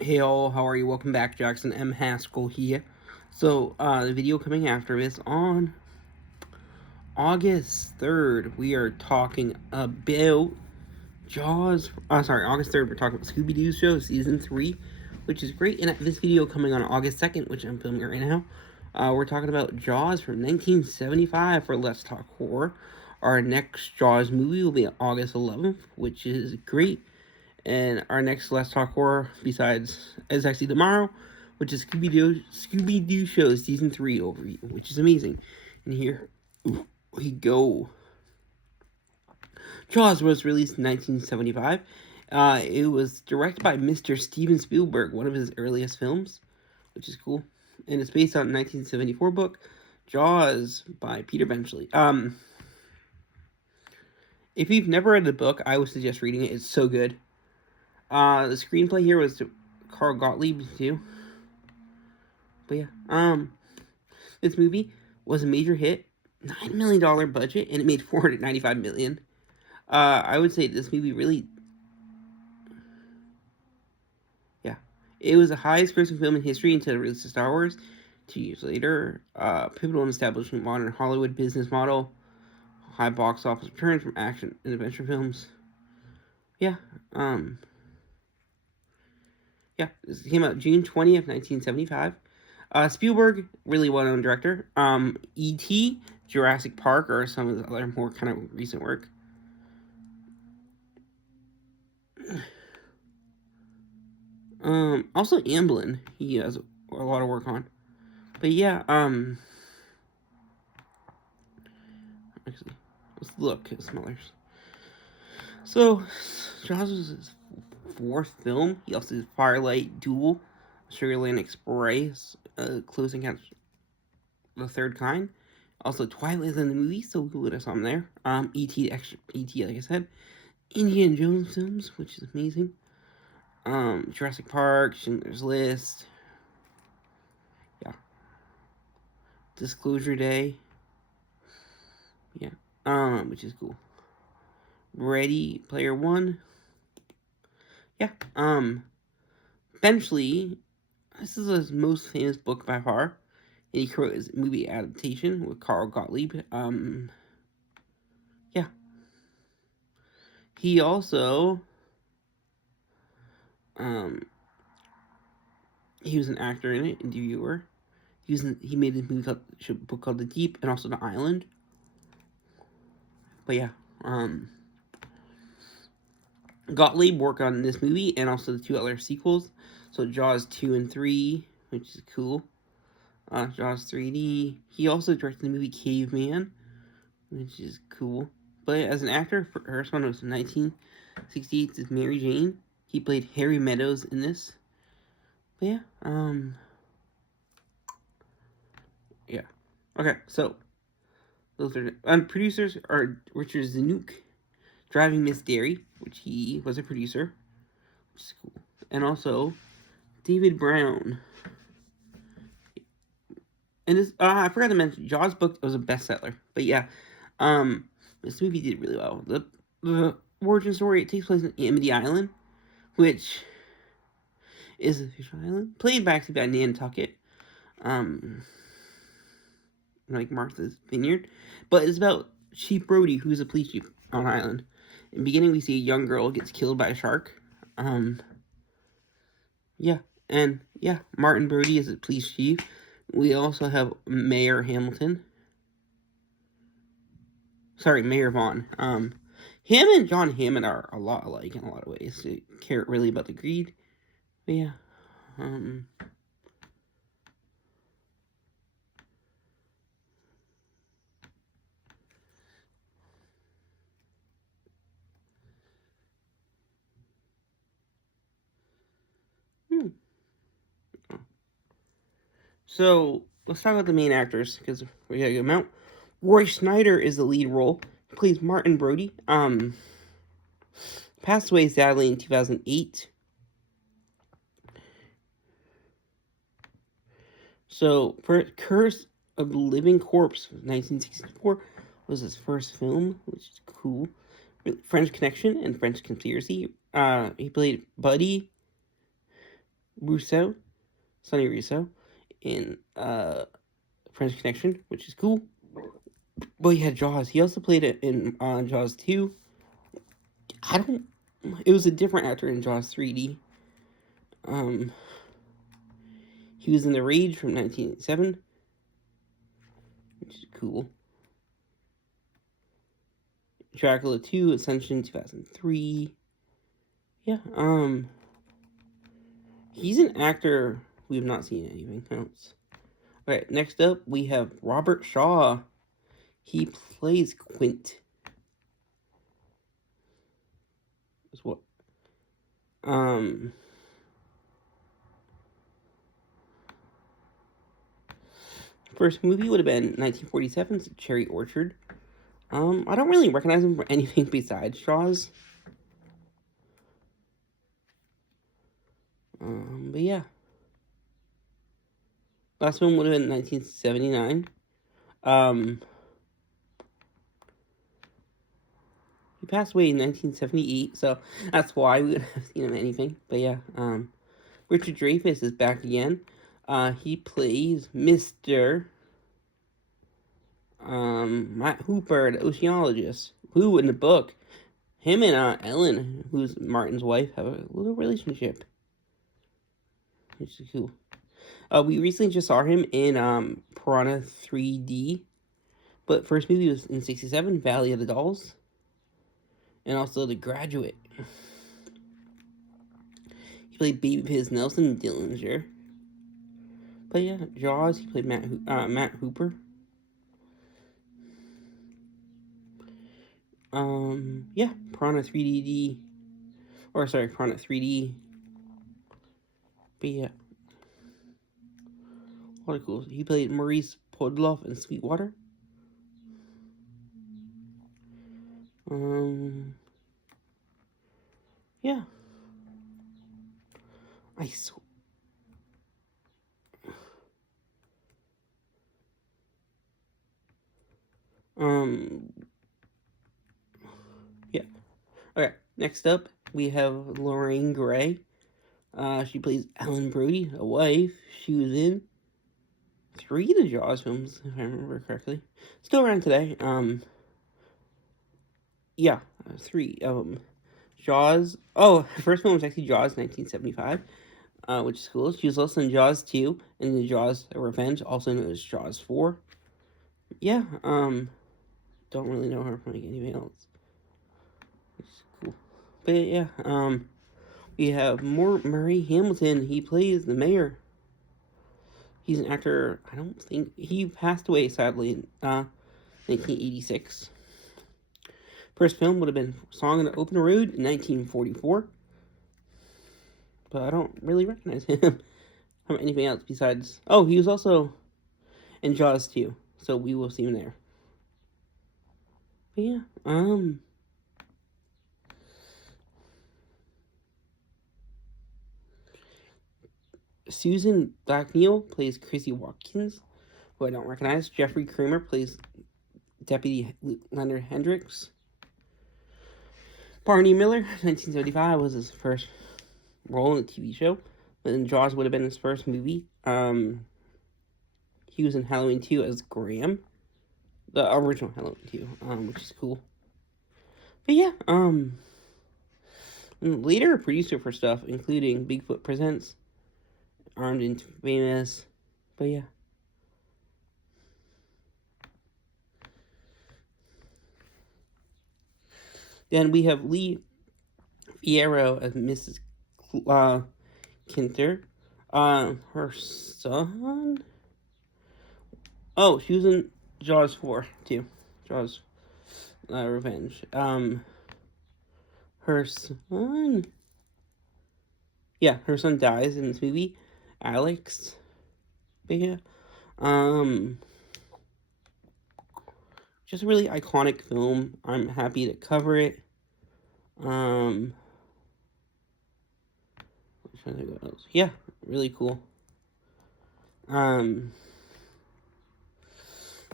Hey all, how are you? Welcome back, Jackson M. Haskell here. So, the video coming after is on August 3rd. We are talking about Jaws. August 3rd, we're talking about Scooby-Doo Show Season 3, which is great. And this video coming on August 2nd, which I'm filming right now, we're talking about Jaws from 1975 for Let's Talk Horror. Our next Jaws movie will be August 11th, which is great. And our next Let's Talk Horror, besides, is actually tomorrow, which is Scooby-Doo Show Season 3 overview, which is amazing. And here we go. Jaws was released in 1975. It was directed by Mr. Steven Spielberg, one of his earliest films, which is cool. And it's based on a 1974 book, Jaws, by Peter Benchley. If you've never read the book, I would suggest reading it. It's so good. The screenplay here was Carl Gottlieb too. But yeah, this movie was a major hit, $9 million budget, and it made $495 million. I would say this movie really, yeah, it was the highest grossing film in history until the release of Star Wars 2 years later. Pivotal in establishing modern Hollywood business model, high box office returns from action and adventure films. Yeah, this came out June 20th, 1975. Spielberg, really well-known director. E.T., Jurassic Park, or some of the other more kind of recent work. Also Amblin, he has a lot of work on. But yeah, actually, let's look at some others. So, Jaws was his fourth film. He also did Firelight, Duel, Sugarland Express, Close Encounters of the Third Kind. Also, Twilight's in the movie, so we'll put us on there. E.T., like I said. Indiana Jones films, which is amazing. Jurassic Park, Schindler's List. Yeah. Disclosure Day. Yeah. Which is cool. Ready Player One. Yeah. Benchley, this is his most famous book by far. And he wrote his movie adaptation with Carl Gottlieb. Yeah. He also, he was an actor in it, interviewer. He made a book called The Deep and also The Island. But yeah, Gottlieb worked on this movie and also the two other sequels. So Jaws 2 and 3, which is cool. Jaws 3D. He also directed the movie Caveman, which is cool. But as an actor, first one was 1968 is Mary Jane. He played Harry Meadows in this. But yeah. Okay, so those are producers are Richard Zanuck, Driving Miss Derry, which he was a producer, which is cool, and also David Brown. And this, I forgot to mention, Jaws book was a bestseller. But yeah, this movie did really well. The origin story, it takes place in Amity Island, which is a fish island, played by actually by Nantucket, like Martha's Vineyard. But it's about Chief Brody, who's a police chief on an island. In the beginning, we see a young girl gets killed by a shark. Yeah, and yeah, Martin Brody is a police chief. We also have Mayor Hamilton. Sorry, Mayor Vaughn. Him and John Hammond are a lot alike in a lot of ways. They care really about the greed. But yeah, So let's talk about the main actors because we gotta get them out. Roy Schneider is the lead role. He plays Martin Brody. Passed away sadly in 2008. So, for Curse of the Living Corpse, 1964, was his first film, which is cool. French Connection and French Conspiracy. He played Buddy. Russo, Sonny Russo, in French Connection, which is cool. But he had Jaws. He also played it in Jaws 2. It was a different actor in Jaws 3D. He was in The Rage from 1987, which is cool. Dracula 2, Ascension 2003. Yeah, he's an actor we have not seen anything else. Okay, next up we have Robert Shaw. He plays Quint. That's what. First movie would have been 1947's Cherry Orchard. I don't really recognize him for anything besides Jaws. But yeah. Last one would have been 1979. He passed away in 1978, so that's why we would have seen him in anything. But yeah, Richard Dreyfuss is back again. He plays Mr. Matt Hooper, the oceanologist, who in the book, him and Ellen, who's Martin's wife, have a little relationship, which is cool. We recently just saw him in Piranha 3D, but first movie was in 1967, Valley of the Dolls, and also The Graduate. He played Baby Piz Nelson in Dillinger. But yeah, Jaws, he played Matt Hooper. Yeah, Piranha 3D. Piranha 3D. But yeah. A lot of cool. He played Maurice Podoloff in Sweetwater. Yeah. Yeah. Okay, next up, we have Lorraine Gray. She plays Ellen Brody, a wife. She was in 3 of the Jaws films, if I remember correctly. Still around today. Yeah, 3. Jaws. Oh, her first one was actually Jaws 1975, which is cool. She was also in Jaws 2 and the Jaws Revenge, also known as Jaws 4. Yeah, don't really know her from anything else. Which is cool. But yeah, we have Murray Hamilton. He plays the mayor. He's an actor. I don't think he passed away sadly in 1986. First film would have been Song on the Open Road in 1944. But I don't really recognize him from anything else besides... Oh, he was also in Jaws 2. So we will see him there. But yeah, Susan Blackneal plays Chrissy Watkins, who I don't recognize. Jeffrey Kramer plays Deputy Leonard Hendricks. Barney Miller, 1975, was his first role in a TV show. But then Jaws would have been his first movie. He was in Halloween 2 as Graham. The original Halloween 2, which is cool. But yeah, later a producer for stuff, including Bigfoot Presents, Armed and Famous. But yeah. Then we have Lee Fierro as Mrs. Kinter. Her son? Oh, she was in Jaws 4, too. Jaws Revenge. Her son... Yeah, her son dies in this movie. Alex. But yeah. Just a really iconic film. I'm happy to cover it. Yeah, really cool. The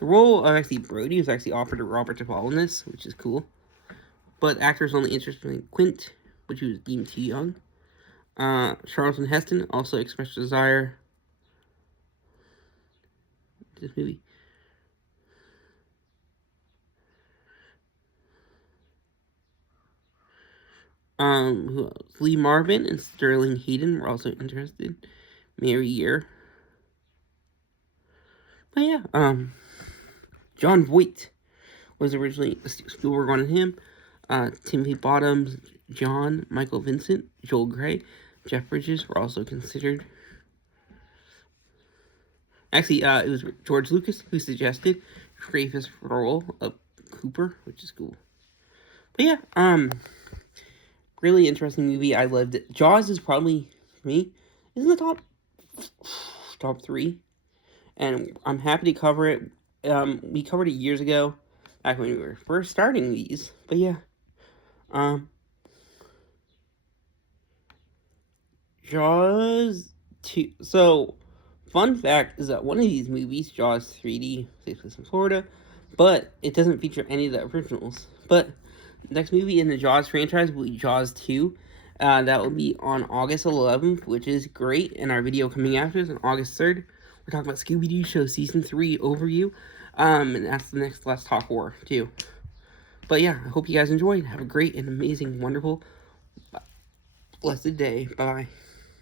role of actually Brody was actually offered to Robert Duvall in this, which is cool. But actors only interested in Quint, which was deemed too young. Charlton Heston also expressed desire. This movie. Who else? Lee Marvin and Sterling Hayden were also interested. Mary Year. But yeah, Jon Voight was originally Spielberg wanted him. Timothy Bottoms, Michael Vincent, Joel Grey, Jeff Bridges were also considered. Actually, it was George Lucas who suggested Travis for the role of Cooper, which is cool. But yeah, really interesting movie. I loved it. Jaws is probably, for me, is in the top 3. And I'm happy to cover it. We covered it years ago, back when we were first starting these. But yeah, Jaws 2. So, fun fact is that one of these movies, Jaws 3D, takes place in Florida, but it doesn't feature any of the originals. But the next movie in the Jaws franchise will be Jaws 2. That will be on August 11th, which is great. And our video coming after is on August 3rd. We're talking about Scooby-Doo Show Season 3 overview. And that's the next Let's Talk Horror, too. But yeah, I hope you guys enjoyed. Have a great and amazing, wonderful, blessed day. Bye-bye.